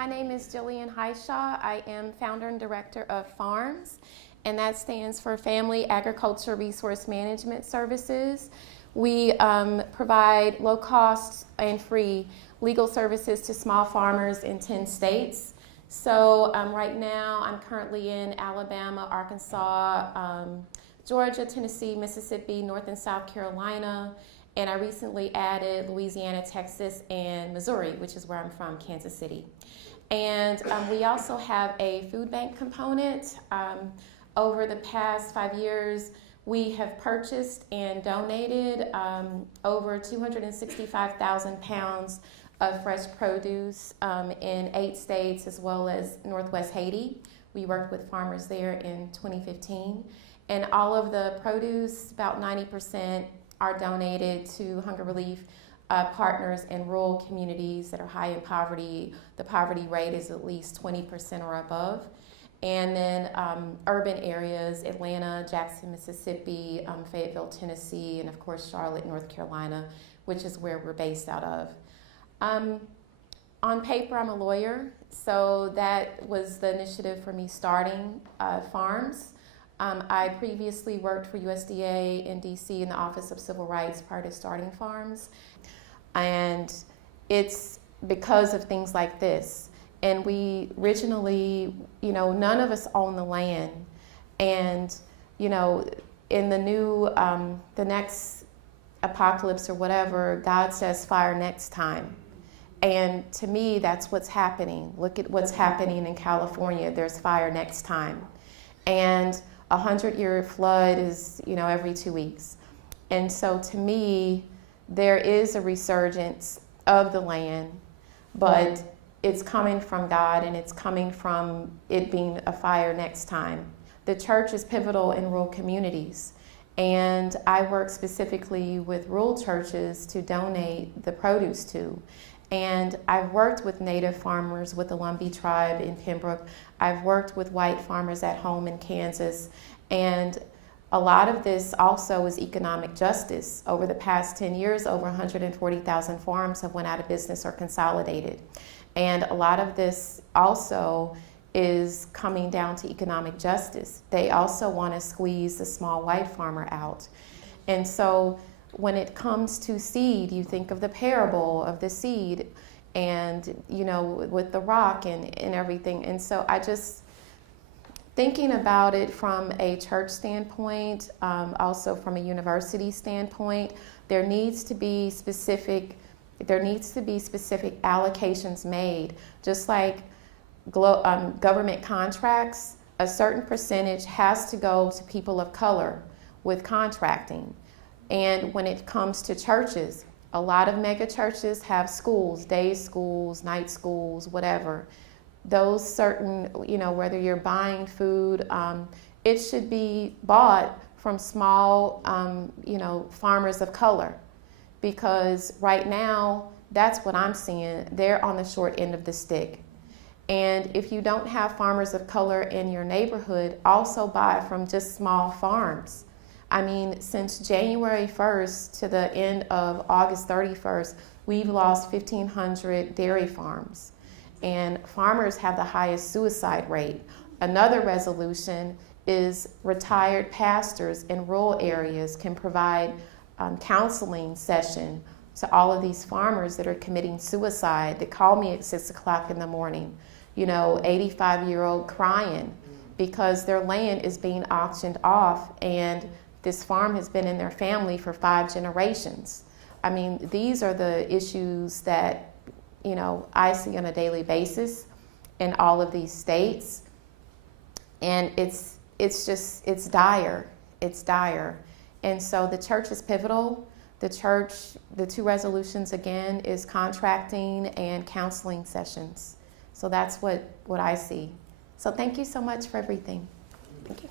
My name is Jillian Hishaw. I am founder and director of F.A.R.M.S, and that stands for Family Agriculture Resource Management Services. We provide low-cost and free legal services to small farmers in 10 states. So right now, I'm currently in Alabama, Arkansas, Georgia, Tennessee, Mississippi, North and South Carolina, and I recently added Louisiana, Texas, and Missouri, which is where I'm from, Kansas City. And we also have a food bank component. Over the past 5 years, we have purchased and donated over 265,000 pounds of fresh produce in 8 states as well as Northwest Haiti. We worked with farmers there in 2015. And all of the produce, about 90%, are donated to hunger relief partners in rural communities that are high in poverty. The poverty rate is at least 20% or above. And then urban areas, Atlanta, Jackson, Mississippi, Fayetteville, Tennessee, and of course Charlotte, North Carolina, which is where we're based out of. On paper, I'm a lawyer, so that was the initiative for me starting F.A.R.M.S. I previously worked for USDA in DC in the Office of Civil Rights prior to starting F.A.R.M.S. And it's because of things like this. And we originally, none of us own the land. And, in the new, the next apocalypse or whatever, God says fire next time. And to me, that's what's happening. Look at what's happening in California. There's fire next time. And 100-year flood is, every 2 weeks. And so to me, there is a resurgence of the land, but it's coming from God and it's coming from it being a fire next time. The church is pivotal in rural communities, and I work specifically with rural churches to donate the produce to. And I've worked with native farmers with the Lumbee tribe in Pembroke. I've worked with white farmers at home in Kansas. And a lot of this also is economic justice. Over the past 10 years, over 140,000 farms have went out of business or consolidated. And a lot of this also is coming down to economic justice. They also want to squeeze the small white farmer out. And so when it comes to seed, you think of the parable of the seed and, with the rock and everything. And so thinking about it from a church standpoint, also from a university standpoint, there needs to be specific allocations made. Just like government contracts, a certain percentage has to go to people of color with contracting. And when it comes to churches, a lot of mega churches have schools, day schools, night schools, whatever. Those certain, whether you're buying food, it should be bought from small, farmers of color. Because right now, that's what I'm seeing. They're on the short end of the stick. And if you don't have farmers of color in your neighborhood, also buy from just small farms. I mean, since January 1st to the end of August 31st, we've lost 1,500 dairy farms. And farmers have the highest suicide rate. Another resolution is retired pastors in rural areas can provide counseling session to all of these farmers that are committing suicide that call me at 6 o'clock in the morning, 85-year-old crying because their land is being auctioned off and this farm has been in their family for 5 generations. I mean, these are the issues that, I see on a daily basis in all of these states. And it's dire. It's dire. And so the church is pivotal. The 2 resolutions again is contracting and counseling sessions. So that's what I see. So thank you so much for everything. Thank you.